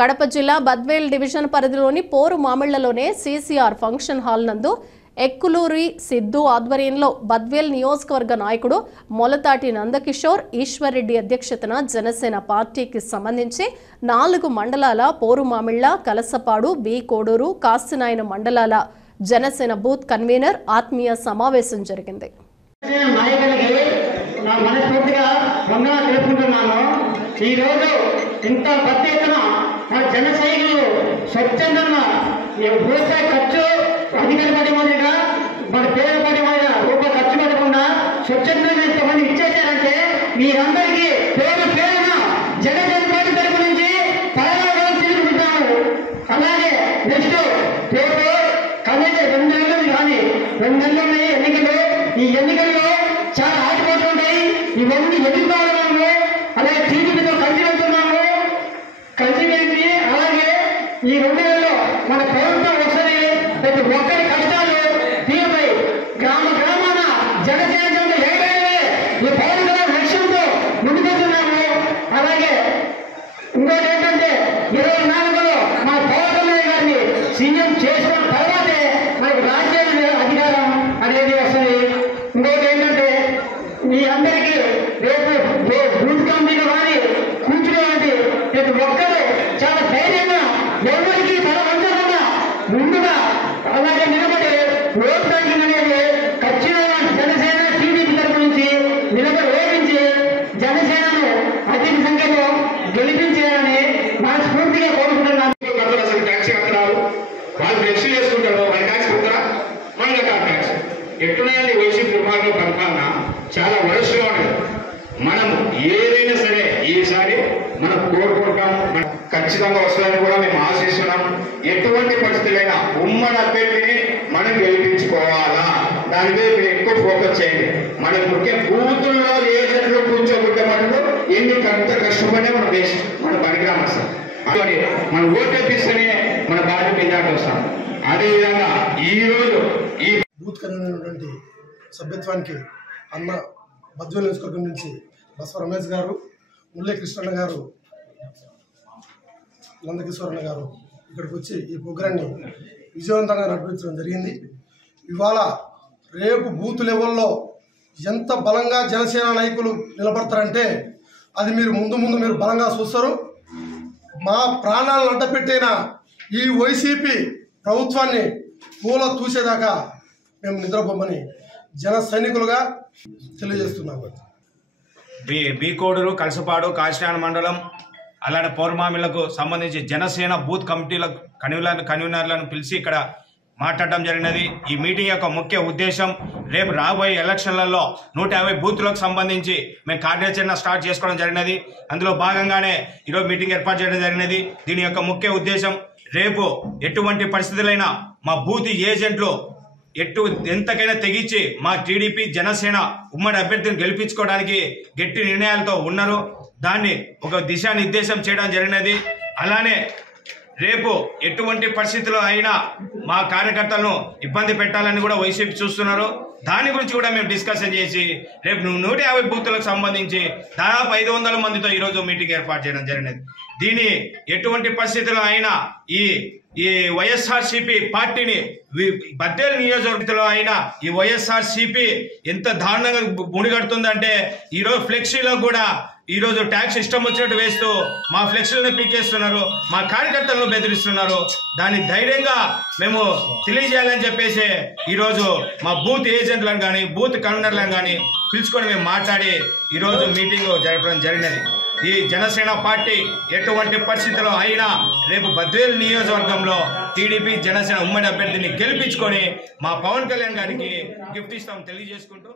కడప జిల్లా బద్వేల్ డివిజన్ పరిధిలోని పోరు మామిళ్లలోనే సీసీఆర్ ఫంక్షన్ హాల్ నందు ఎక్కులూరి సిద్ధు ఆధ్వర్యంలో బద్వేల్ నియోజకవర్గ నాయకుడు మొలతాటి నందకిషోర్ ఈశ్వర్రెడ్డి అధ్యక్షతన జనసేన పార్టీకి సంబంధించి 4 మండలాల పోరు మామిళ్ల కలసపాడు బి కోడూరు కాసినాయన మండలాల జనసేన బూత్ కన్వీనర్ ఆత్మీయ సమావేశం జరిగింది. ఇంత పెద్ద ఎత్తున మన జన సైనికులు స్వచ్ఛందంగా వ్యవసాయ ఖర్చు అధికార పడి మాదిరిగా మన పేద పడి మాదిరిగా రూపాయి ఖర్చు పెట్టకుండా స్వచ్ఛందంగా ఇంతమంది ఇచ్చేసారంటే మీరందరికీ పేరు పేరున జనసేన పార్టీ తరపు నుంచి పదహారు తీసుకుంటాము. అలాగే నెక్స్ట్ రేపు కనీసం 2 నెలలు కానీ 2 నెలలు ఉన్నాయి ఎన్నికలు. ఈ ఎన్నికల్లో చాలా ఆగిపోతుంటాయి. ఇవన్నీ ఎదుర్కోవాలన్నాము. అలాగే టీడీపీతో కలిసి వెళ్తున్నాము. కలిసి వెళ్ళి అలాగే ఈ 2 నెలల్లో మన ప్రభుత్వం వస్తుంది. ప్రతి ఒక్కరి కష్టాలు తీరుపై గ్రామ గ్రామాన జనసేన ఏడాది ఈ పవన్ కళ్యాణ్ లక్ష్యంతో ముందుకెళ్తున్నాము. అలాగే ఇంకోటి ఏంటంటే 24లో మన పవన్ కళ్యాణ్ గారిని సీఎం చేసిన తర్వాతే మనకు రాజ్యాంగ అధికారం అనేది వస్తుంది. ఇంకోటి ఏంటంటే మీ అందరికీ రేపు బూత్ కమిటీలో కానీ కూర్చునేవాడి ప్రతి ఒక్కరు చాలా ధైర్యంగా ఎవరికి బలవంతకుండా ముందుగా అలాగే నిలబడి ఓట్ బ్యాంకింగ్ అనేది ఖచ్చితంగా జనసేన టీడీపీ తరపు నుంచి నిలబడి ఓడించి జనసేనను అధిక సంఖ్యలో గెలిపించేయాలని మనస్ఫూర్తిగా కోరుకుంటున్నాను. అసలు ట్యాక్సీ కట్టరారు, వాళ్ళు ఫ్లెక్సీ చేసుకుంటారు. వాళ్ళ ట్యాక్స్ కట్టరా, మన ట్యాక్స్ ఎట్టున్నాయండి. వైసీపీ దుర్మార్గం పరిపాలన చాలా వరస్ట్గా ఉండదు. మనం ఏదైనా సరే ఈసారి మనం కోరుకుంటాము, ఖచ్చితంగా వస్తుందని కూడా మేము ఆశిస్తున్నాం. ఎటువంటి పరిస్థితులైనా ఉమ్మడి అభ్యర్థిని మనం గెలిపించుకోవాలా, దానిపై మీరు ఎక్కువ ఫోకస్ చేయండి. మనం ముఖ్య బూతుల్లో ఏజెంట్లు కూర్చోబెట్టే మనకు ఎన్ని కష్టపడే మన దేశం మన పనికిరామ వస్తాం. అటువంటి మనం ఓటేపిస్తేనే మన బాధ్యత మీద వస్తాం. అదేవిధంగా ఈరోజు ఈ బూత్ కన్వీనర్ సభ్యత్వానికి అన్న బద్వేల్ నియోజకవర్గం నుంచి బసవ రమేష్ గారు, ముల్లె కృష్ణన్న గారు, నందకిషోరన్న గారు ఇక్కడికి వచ్చి ఈ ప్రోగ్రాన్ని విజయవంతంగా నడిపించడం జరిగింది. ఇవాళ రేపు బూత్ లెవెల్లో ఎంత బలంగా జనసేన నాయకులు నిలబడతారంటే అది మీరు ముందు మీరు బలంగా చూస్తారు. మా ప్రాణాలను అడ్డపెట్టిన ఈ వైసీపీ ప్రభుత్వాన్ని పూల తూసేదాకా మేము నిద్రపోమని జన సైనికులుగా తెలియజేస్తున్నాము. బి కోడూరు కలసపాడు కాశీనాయన మండలం అలానే పౌర్మామిలకు సంబంధించి జనసేన బూత్ కమిటీల కన్వీనర్లను పిలిచి ఇక్కడ మాట్లాడడం జరిగినది. ఈ మీటింగ్ యొక్క ముఖ్య ఉద్దేశం రేపు రాబోయే ఎలక్షన్లలో 150 బూత్లకు సంబంధించి మేము కార్యాచరణ స్టార్ట్ చేసుకోవడం జరిగినది. అందులో భాగంగానే ఈరోజు మీటింగ్ ఏర్పాటు చేయడం జరిగినది. దీని యొక్క ముఖ్య ఉద్దేశం రేపు ఎటువంటి పరిస్థితులైనా మా బూత్ ఏజెంట్లు ఎంతకైనా తెగించి మా టీడీపీ జనసేన ఉమ్మడి అభ్యర్థిని గెలిపించుకోవడానికి గట్టి నిర్ణయాలతో ఉన్నారు. దాన్ని ఒక దిశానిర్దేశం చేయడం జరిగినది. అలానే రేపు ఎటువంటి పరిస్థితుల్లో అయినా మా కార్యకర్తలను ఇబ్బంది పెట్టాలని కూడా వైసీపీ చూస్తున్నారు. దాని గురించి కూడా మేము డిస్కషన్ చేసి రేపు 150 బూత్లకు సంబంధించి దాదాపు 500 మందితో ఈరోజు మీటింగ్ ఏర్పాటు చేయడం జరిగినది. దీని ఎటువంటి పరిస్థితుల్లో అయినా ఈ వైఎస్ఆర్సీపీ పార్టీని బద్వేల్ నియోజకవర్గంలో అయినా ఈ వైఎస్ఆర్సీపీ ఎంత దారుణంగా ముడిగడుతుందంటే ఈరోజు ఫ్లెక్సీలో కూడా ఈరోజు ట్యాక్స్ ఇష్టం వచ్చినట్టు వేస్తూ మా ఫ్లెక్సీలను పీకేస్తున్నారు, మా కార్యకర్తలను బెదిరిస్తున్నారు. దాన్ని ధైర్యంగా మేము తెలియజేయాలని చెప్పేసి ఈరోజు మా బూత్ ఏజెంట్లను కానీ బూత్ కన్వీనర్లను కానీ పిలుచుకొని మేము మాట్లాడి ఈరోజు మీటింగ్ జరపడం జరిగినది. ఈ జనసేన పార్టీ ఎటువంటి పరిస్థితుల్లో అయినా రేపు బద్వేల్ నియోజకవర్గంలో టీడీపీ జనసేన ఉమ్మడి అభ్యర్థిని గెలిపించుకొని మా పవన్ కళ్యాణ్ గారికి గిఫ్ట్ ఇస్తాం తెలియజేసుకుంటూ